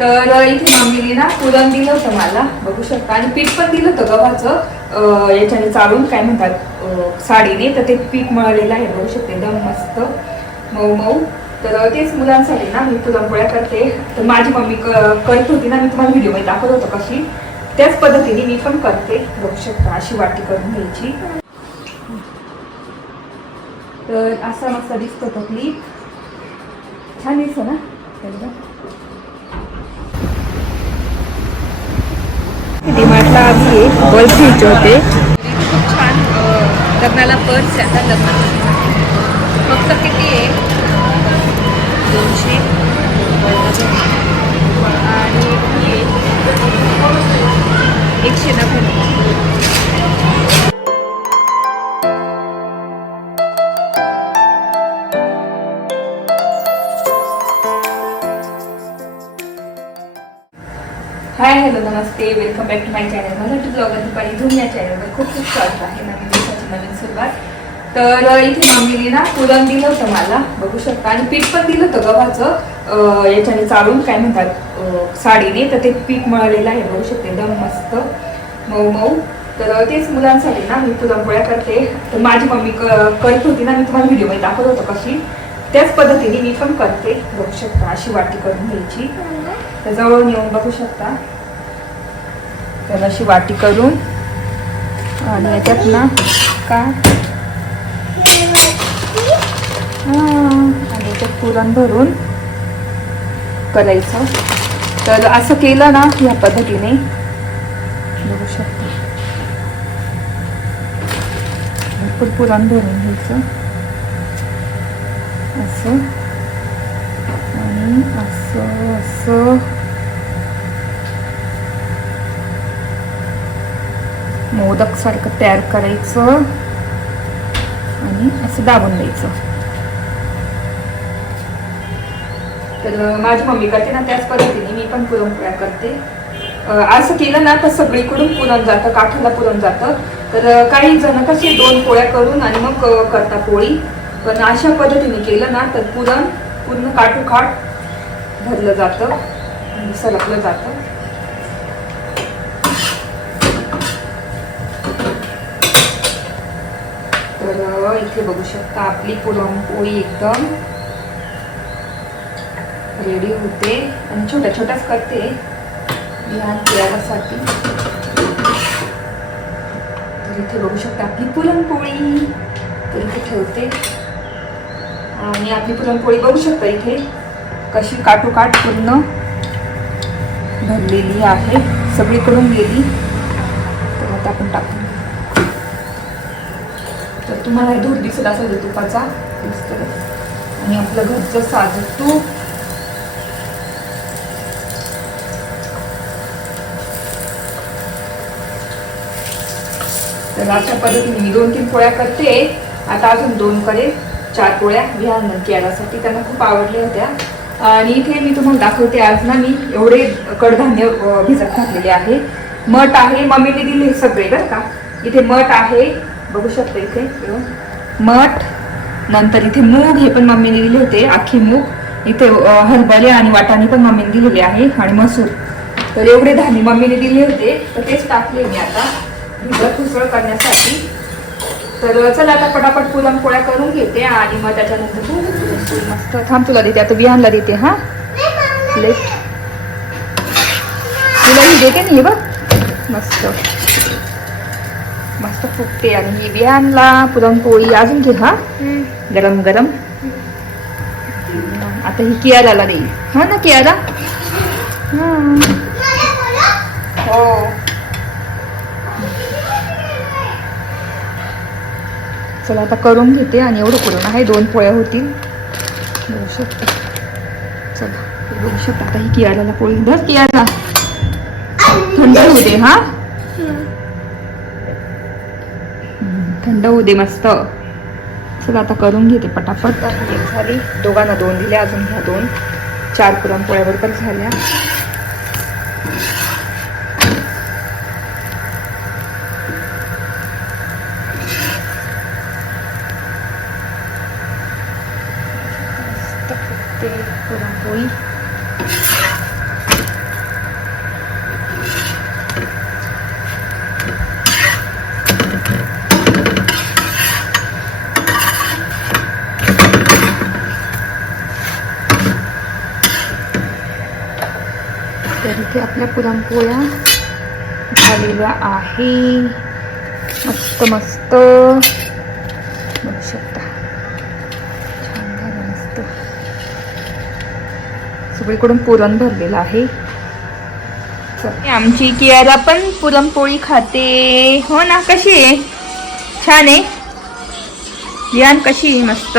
तर इथे मम्मीने ना पुरण दिलं होतं मला बघू शकता. आणि पीठ पण दिलं होतं गव्हाचं. याच्याने चालून काय म्हणतात साडीने तर ते पीठ मळलेलं आहे बघू शकते. एकदम मस्त मऊ मऊ. तर तेच मुलांसाठी ना मी पुरणपोळ्या करते. तर माझी मम्मी क- करत होती ना मी तुम्हाला व्हिडिओमध्ये दाखवत होतो कशी. त्याच पद्धतीने मी पण करते बघू शकता अशी वाटी करून घ्यायची. तर असा मस्त दिसतो तो क्लिप छान दिसतो ना? डीमार्टला आम्ही बल्ब घ्यायचे होते. खूप छान लग्नाला पर्स आता लग्नाला फक्त किती आहे? दोनशे. आणि एकशे नव्याण्णव hi hello Namaste welcome back to my channel Marathi blogger पाणी धुम या चॅनलवर खूप खूप स्वागत आहे. नवीन दिवसाची नवीन सुरुवात. तर इथे मम्मीने ना पुरण दिलं होतं मला. बघू शकता. आणि पीठ पण दिलं होतं गव्हाचं याच्याने चालून काय म्हणतात साडीने. तर ते पीठ मळलेलं आहे. बघू शकते एकदम मस्त. मऊ मऊ. तर तेच मुलांसाठी ना. मी पुरणपोळ्या करते. तर माझी मम्मी क- करत होती ना. मी तुम्हाला व्हिडिओमध्ये दाखवत होतो कशी. त्याच पद्धतीने मी पण करते. बघू शकता अशी वाटी करून घ्यायची. तर जवळून येऊन बघू शकता. त्याला अशी वाटी करून आणि याच्यात ना का आणि याच्यात पुरण भरून करायचं. तर असं केलं ना या पद्धतीने. बघू शकता. भरपूर पुरण भरून घ्यायचं. असं. आणि असं असं. मोदक सारखं तयार करायचं आणि असं दाबून द्यायचं. तर माझी मम्मी करते ना त्याच पद्धतीने मी पण पुरणपोळ्या करते. असं केलं ना तर सगळीकडून पुरण जातं काठाला पुरण जातं. तर काही जण कसे दोन पोळ्या करून आणि मग करता करतात पोळी. पण अशा पद्धतीने केलं ना तर पुरण पूर्ण काठोकाठ भरलं जातं म्हणजे सरकलं जातं. तर इथे बघू शकता आपली पुरणपोळी एकदम रेडी होते आणि छोट्या छोट्याच करते. लहान पिरासाठी तर इथे बघू शकता आपली पुरणपोळी. तर इथे ठेवते. आणि आपली पुरणपोळी बघू शकता इथे. कशी काठोकाठ पूर्ण भरलेली आहे सगळीकडून गेली तर आता आपण टाकू. तर तुम्हाला हे दूर दिसत असेल तुपाचा आणि आपलं घरचं साधं तूप. तर अशा पद्धतीने मी दोन तीन पोळ्या करते. आता अजून दोन करेल चार पोळ्या विहान केल्यासाठी त्यांना खूप आवडल्या होत्या. आणि इथे मी तुम्हाला दाखवते आज ना मी एवढे कडधान्य भिजत घातलेले आहे. मठ आहे मम्मीने दिले सगळे बरं का? इथे मठ आहे. बघू शकतो इथे मठ नंतर इथे मूग हे पण मम्मीने दिले होते आखी मूग. इथे हरभरे आणि वाटाणे पण मम्मीने दिलेले आहे आणि मसूर. तर एवढे धान्य मम्मीने दिले होते. तर तेच टाकले मी आता. भिजत उसळ करण्यासाठी. तर चला आता पटापट पुरणपोळ्या करून घेते आणि मग त्याच्यानंतर तू मस्त थांब तुला देते. आता बिहानला देते हा? तुला ही देते नाही बघ. मस्त. मस्त फुगते आणि ही बिहानला पुरणपोळी अजून घे हा? गरम गरम. आता ही कियाराला देईल हा ना कियारा? हा. चला आता करून घेते आणि एवढं करून आहे. दोन पोळ्या होतील. बघू शकता. चला बघू शकता आता ही कियाराला पोळी. धर कियाला थंड होऊ दे हा? थंड होऊ दे मस्त. चला आता करून घेते पटापट. एक झाली. दोघांना दोन दिले अजून ह्या दोन. चार पुरणपोळ्या बरोबर झाल्या. ini jadi tiapnya pulang-pulang. Kalilah ahi. Mesto-mesto bersyukur सगळीकडून पुरण भरलेलं आहे. चल. आमची कियारा पण पुरणपोळी खाते. हो ना कशी आहे? छान आहे. बियान कशी आहे मस्त?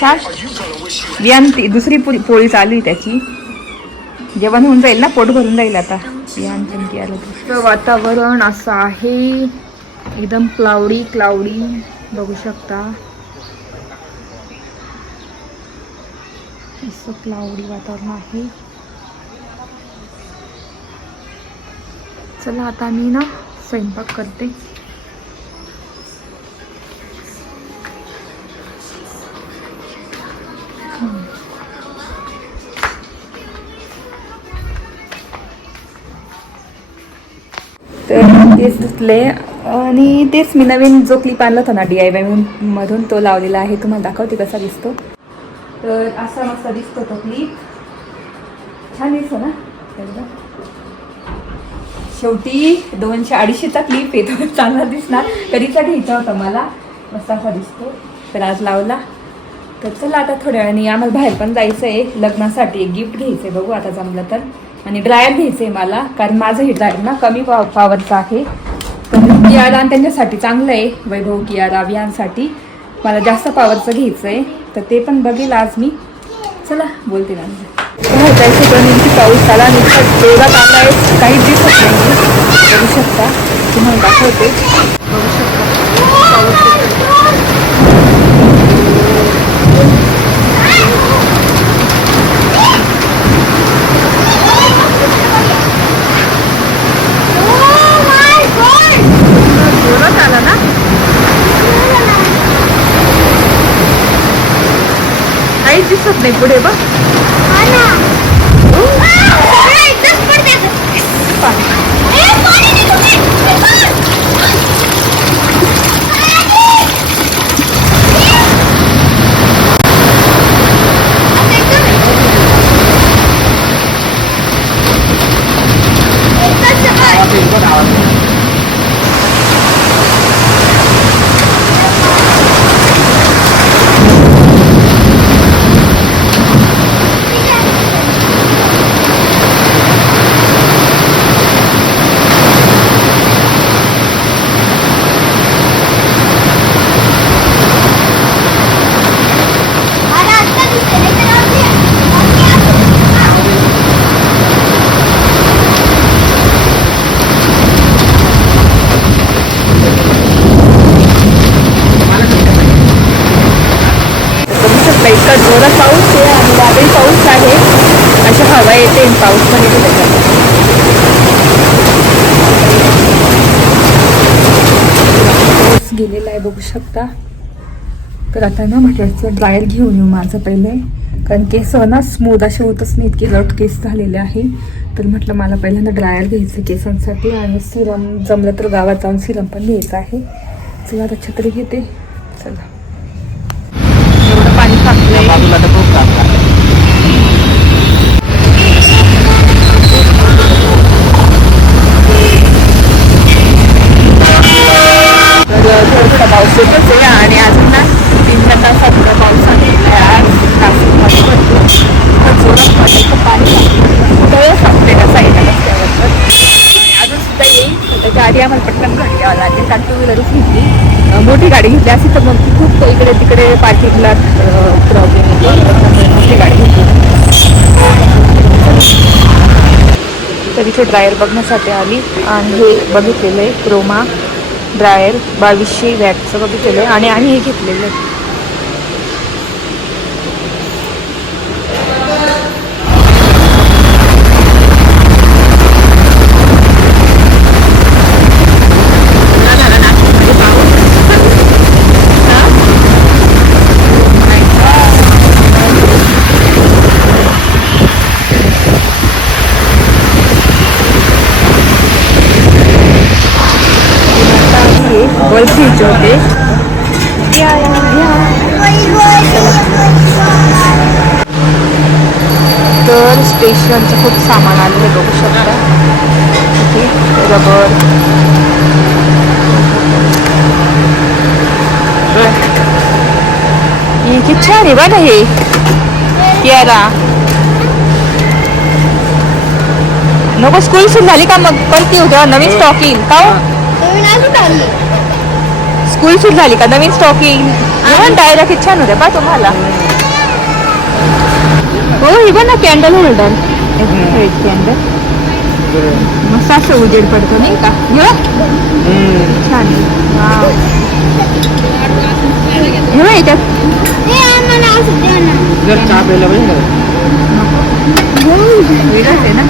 छान. बियान ती दुसरी पुरी पोळी चालू आहे त्याची. जेवण होऊन जाईल ना पोट भरून जाईल आता. बियान पण कियारा वातावरण असं आहे. एकदम क्लाउडी क्लाउडी बघू शकता. असं क्लाउडी वातावरण आहे. चला आता मी ना स्वयंपाक करते. तर तेच धुतले आणि तेच मी नवीन जो क्लिप आणला होता ना डी आय वाय मधून तो लावलेला आहे. तुम्हाला दाखवते कसा दिसतो. तर असा मस्त दिसतो तो क्लिप छान दिसतो ना? एकदम शेवटी दोनशे अडीचशेचा क्लिप येतो चांगला दिसणार. कधीचा घ्यायचा होता मला. मस्त असा दिसतो. तर आज लावला. तर चला आता थोड्या वेळाने आम्हाला बाहेर पण जायचं आहे लग्नासाठी एक गिफ्ट घ्यायचं आहे बघू आता जमलं तर. आणि ड्रायर घ्यायचं आहे मला. कारण माझं हे ड्रायर ना कमी पाव पावरचं आहे. तर कियारा आणि त्यांच्यासाठी चांगलं आहे वैभव कियारा अभियानसाठी. मला जास्त पावरचं घ्यायचं आहे तर ते पण बघेल आज मी. चला बोलते ना. जायचं दोन इंची पाऊस आला आणि इतका जोरात आहे काही दिसत नाही. बघू शकता. तुम्हाला दाखवते. बघू शकता. पाऊस येतोय. जोरात आला ना काहीच दिसत नाही पुढे बघ बघू शकता इतका जोरात पाऊस आहे आणि वादळी पाऊस आहे वारा येते पाऊस पण येते त्याच्यात. गेलेला आहे बघू शकता. तर आता ना म्हटलं ड्रायर घेऊन येऊ माझं पहिले. कारण केस ना स्मूथ असे होतच नाही इतके लट केस झालेले आहे. तर म्हटलं मला पहिल्यांदा ड्रायर घ्यायचं केसांसाठी. आणि सिरम जमलं तर गावात जाऊन सिरम पण घ्यायचं आहे. चला आता छत्री घेते. चला. ते पार्किंगला प्रॉब्लेम येतो गाडी तर इथे ड्रायर बघण्यासाठी आली आणि हे बघितलेलं आहे. क्रोमा ड्रायर बावीसशे वॅटचं बघितलेलं आहे. आणि आणि हे घेतलेलं आहे. बल्ब घ्यायचे होते. तर स्टेशनचं खूप सामान आलेलं बघू शकता. इथे रबर. हे किती छान आहे बघा हे. कियारा नको स्कूल सुरू झाली का मग? परती होते नवीन स्टॉक येईल का हो? स्कूल सुरू झाली का? नवीन स्टॉक येईल जेवण डायला किती छान होते पा तुम्हाला. हो ही बघ ना कॅन्डल होल्डर कॅन्डल मस्त असं उजेड पडतो नाही का? हे. छान. आहे. वाव. हे बघ याच्यात. जर चहा प्यायला पाहिजे ना.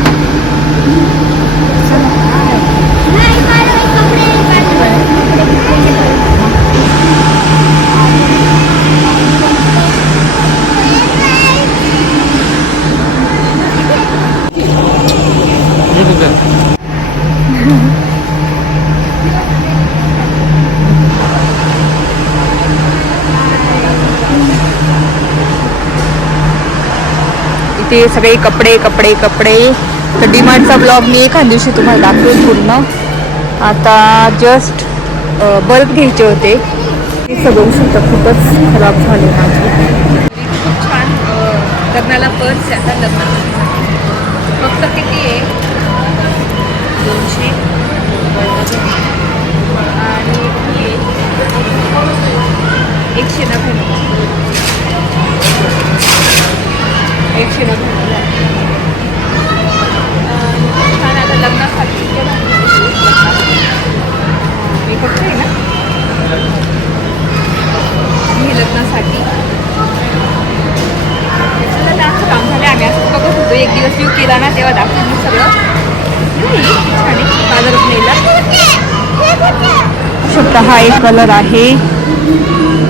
इथे सगळे कपडे कपडे कपडे. तर डीमार्टचा ब्लॉग मी एखाद दिवशी तुम्हाला दाखवेल पूर्ण. आता जस्ट बल्ब घ्यायचे होते. हे सगळं शकता खूपच खराब झाले माझे. खूप छान लग्नाला पर्स आता लग्नासाठी. फक्त किती आहे? दोनशे. आणि एकशे नव्याण्णव. एकशे नव्याण्णव छान आता लग्नासाठी हे फक्त आहे ना मी लग्नासाठी त्याचं जास्त काम झालं आम्ही असं बघत होतो एक दिवस यू केला ना तेव्हा दाखवून मी सगळं छान आहे बाजारात नेला शकता हा एक कलर आहे.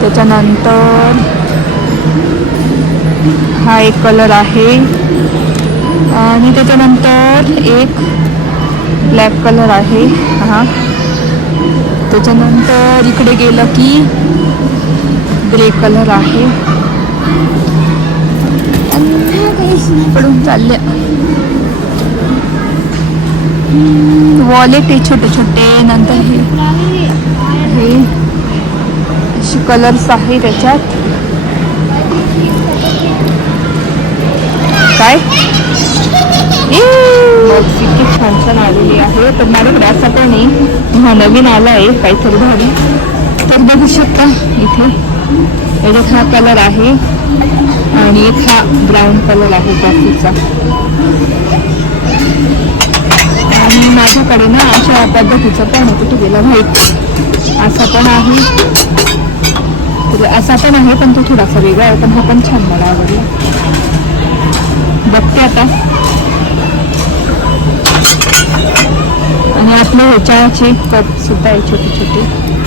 त्याच्यानंतर हा एक कलर आहे. आणि त्याच्यानंतर एक ब्लॅक कलर आहे. हा. त्याच्यानंतर इकडे गेलं की ग्रे कलर आहे. पडून चालले वॉलेट आहे छोटे छोटे. नंतर हे हे असे कलर्स आहे त्याच्यात. काय? इतकी छान छान आलेली आहे. तर माझ्याकडे असा पण आहे हा नवीन आला आहे काहीतरी भारी. तर बघू शकता इथे. याच्यात हा कलर आहे आणि एक हा ब्राऊन कलर आहे कॉफीचा आणि माझ्याकडे ना अशा पद्धतीचं पण आहे कुठे गेला व्हाईट असा पण आहे. तर असा पण आहे पण तो थोडासा वेगळा आहे पण हा पण छान मला आवडला. बघते आता. आणि आपले ह्याच्याची कप सुद्धा आहे छोटी छोटी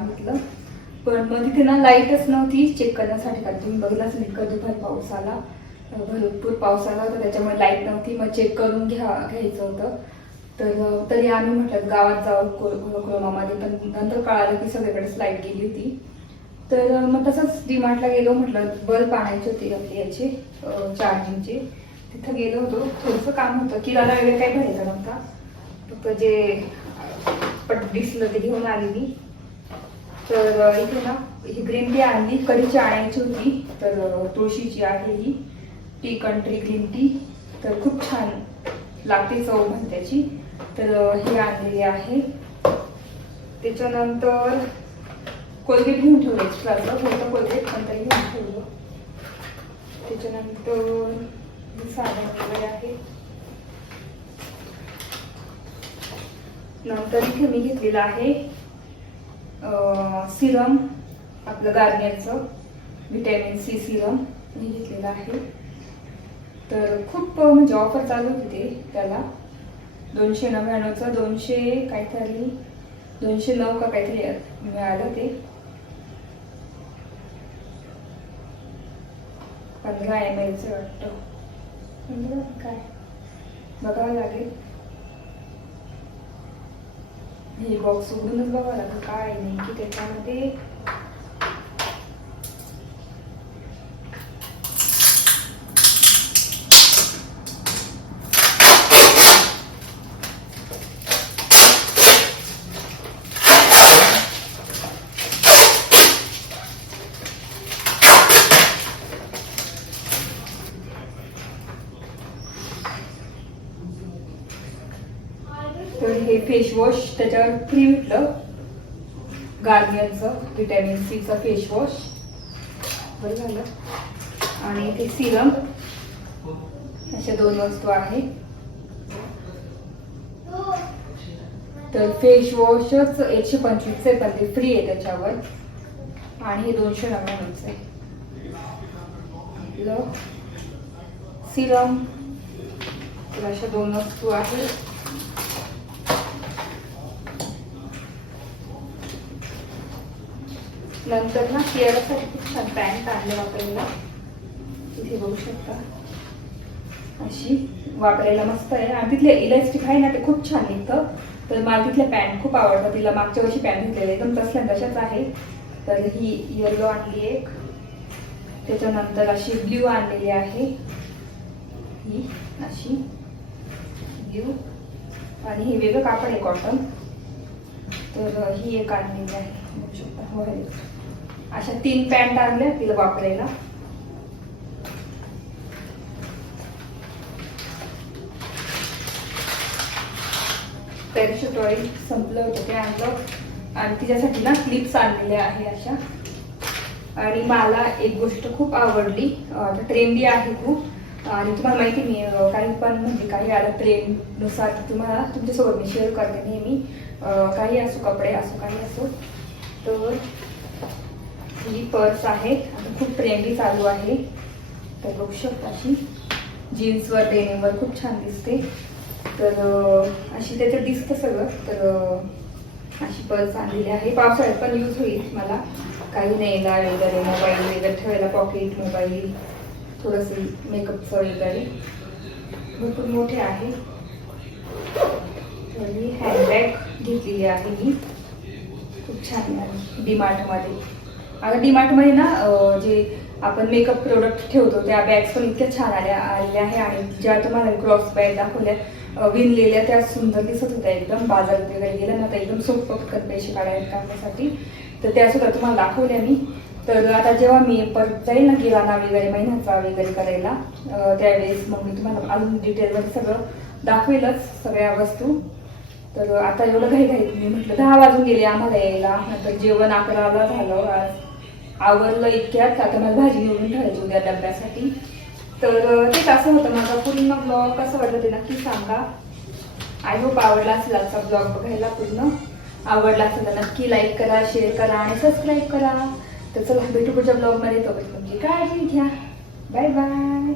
म्हटलं. पण मग तिथे ना लाईटच नव्हती. चेक करण्यासाठी कारण तुम्ही बघलाच असेल इतका दुपार पाऊस आला. भरपूर पाऊस आला होता त्याच्यामुळे लाइट नव्हती. मग चेक करून घ्या घ्यायचं होतं. तर तरी आम्ही म्हटलं गावात जाऊ को- क्रोमामध्ये पण नंतर कळालं की सगळीकडेच लाइट गेली होती. तर मग तसंच डीमार्टला गेलो. म्हटलं बल्ब आणायचे होते आपले याचे चार्जिंगचे तिथं गेलो होतो. थोडंसं काम होतं. किराणा वगैरे काही भरायचा नव्हता. फक्त जे पट दिसलं ते घेऊन आली मी तर इथे ना ही ग्रीन टी आणली. कधीची आणायची होती. तर तुळशीची आहे ही. टी कंट्री ग्रीन टी तर खूप छान लागते चव पण त्याची तर ही हे आणलेली आहे. त्याच्यानंतर कोलगेट घेऊन ठेवलं. एक्स्ट्राचं कोणतं कोलगेट पण घेऊन ठेवलं. त्याच्यानंतर साधन वगैरे आहे. नंतर इथे मी घेतलेलं आहे. सिरम आपलं गार्नियरचं व्हिटॅमिन सी सिरम मी घेतलेलं आहे. तर खूप म्हणजे ऑफर चालू होती ते त्याला. दोनशे नव्याण्णवचं दोनशे काहीतरी दोनशे नऊ का काहीतरी मिळालं ते. पंधरा एम एलचं वाटतं. पंधरा काय? बघावं लागेल. ही बॉक्स उघडूनच बघावं लागेल काय नाही की त्याच्यामध्ये तर हे फेस वॉश त्याच्यावर फ्री भेटलं गार्नियरचं व्हिटॅमिन सीचं फेस वॉश बरं झालं. आणि ते सिरम अशा दोन वस्तू आहे तर फेस वॉशच एकशे पंचवीस आहे पण ते फ्री आहे त्याच्यावर. आणि हे दोनशे नव्याण्णवच आहे. सिरम तर अशा दोन वस्तू आहेत. नंतर ना केअरसाठी खूप छान पॅन्ट आणले वापरायला. तिथे बघू शकता. अशी वापरायला मस्त आहे. आणि तिथले इलास्टिक आहे ना ते खूप छान निघतं. तर मला तिथल्या पॅन्ट खूप आवडतात. तिला मागच्या वर्षी पॅन्ट घेतलेले. एकदम तसल्या तशाच आहे. तर ही येलो आणली एक. त्याच्यानंतर अशी ब्ल्यू आणलेली आहे. ही अशी ब्ल्यू आणि हे वेगळं कापड आहे कॉटन तर ही एक आणलेली आहे. अशा तीन पॅन्ट आणल्या तिला वापरायला. पॅराशूट ऑइल संपलं होतं ते आणलं. आणि तिच्यासाठी ना क्लिप्स आणलेल्या आहे अशा. आणि मला एक गोष्ट खूप आवडली. ट्रेंडी आहे खूप. आणि तुम्हाला माहिती मी काही पण म्हणजे काही आलं ट्रेंडनुसार तुम्हाला तुमच्यासोबत मी शेअर करते नेहमी. काही असो कपडे असो काही असो. तर ही पर्स आहे. आता खूप ट्रेंडी चालू आहे. तर बघू शकता अशी. जीन्सवर डेनिमवर खूप छान दिसते. तर अशी त्याच्यात दिसतं सगळं. तर अशी पर्स आणलेली आहे. पावसाळ्यात पण यूज होईल मला. काही न्यायला वगैरे मोबाईल वगैरे ठेवायला पॉकेट मोबाईल थोडंसं मेकअपचं वगैरे. भरपूर मोठे आहे. तर ही हँडबॅग घेतलेली आहे मी. खूप छान आहे डीमार्टमध्ये आता डीमार्टमध्ये ना जे आपण मेकअप प्रोडक्ट ठेवतो त्या बॅग्स पण इतक्या छान आल्या आलेल्या आहे आणि ज्या तुम्हाला क्रॉस बॅग दाखवल्या विणलेल्या त्या सुंदर दिसत होत्या. एकदम बाजारात वगैरे गेल्या ना तर एकदम सोपं पटकन पैसे काढायला काढण्यासाठी. तर त्या सुद्धा तुम्हाला दाखवल्या मी. तर आता जेव्हा मी परत जाईल ना किराणा वगैरे महिन्याचा वगैरे करायला त्यावेळेस मग मी तुम्हाला अजून डिटेलमध्ये सगळं दाखवेलच सगळ्या वस्तू. तर आता एवढं घाई घाई मी म्हटलं दहा वाजून गेले आम्हाला यायला. नंतर जेवण अकराला झालं आवरलं इतक्यात. आता मला भाजी निवडून ठेवायची उद्या डब्यासाठी. तर तेच असं होतं माझा. पूर्ण ब्लॉग कसं वाटलं ते नक्की सांगा. आय होप आवडला असेल आजचा ब्लॉग बघायला पूर्ण. आवडला असेल तर नक्की लाईक करा शेअर करा आणि सबस्क्राईब करा. तर चला भेटू पुढच्या ब्लॉगमध्ये तो तुमची काळजी घ्या. Bye bye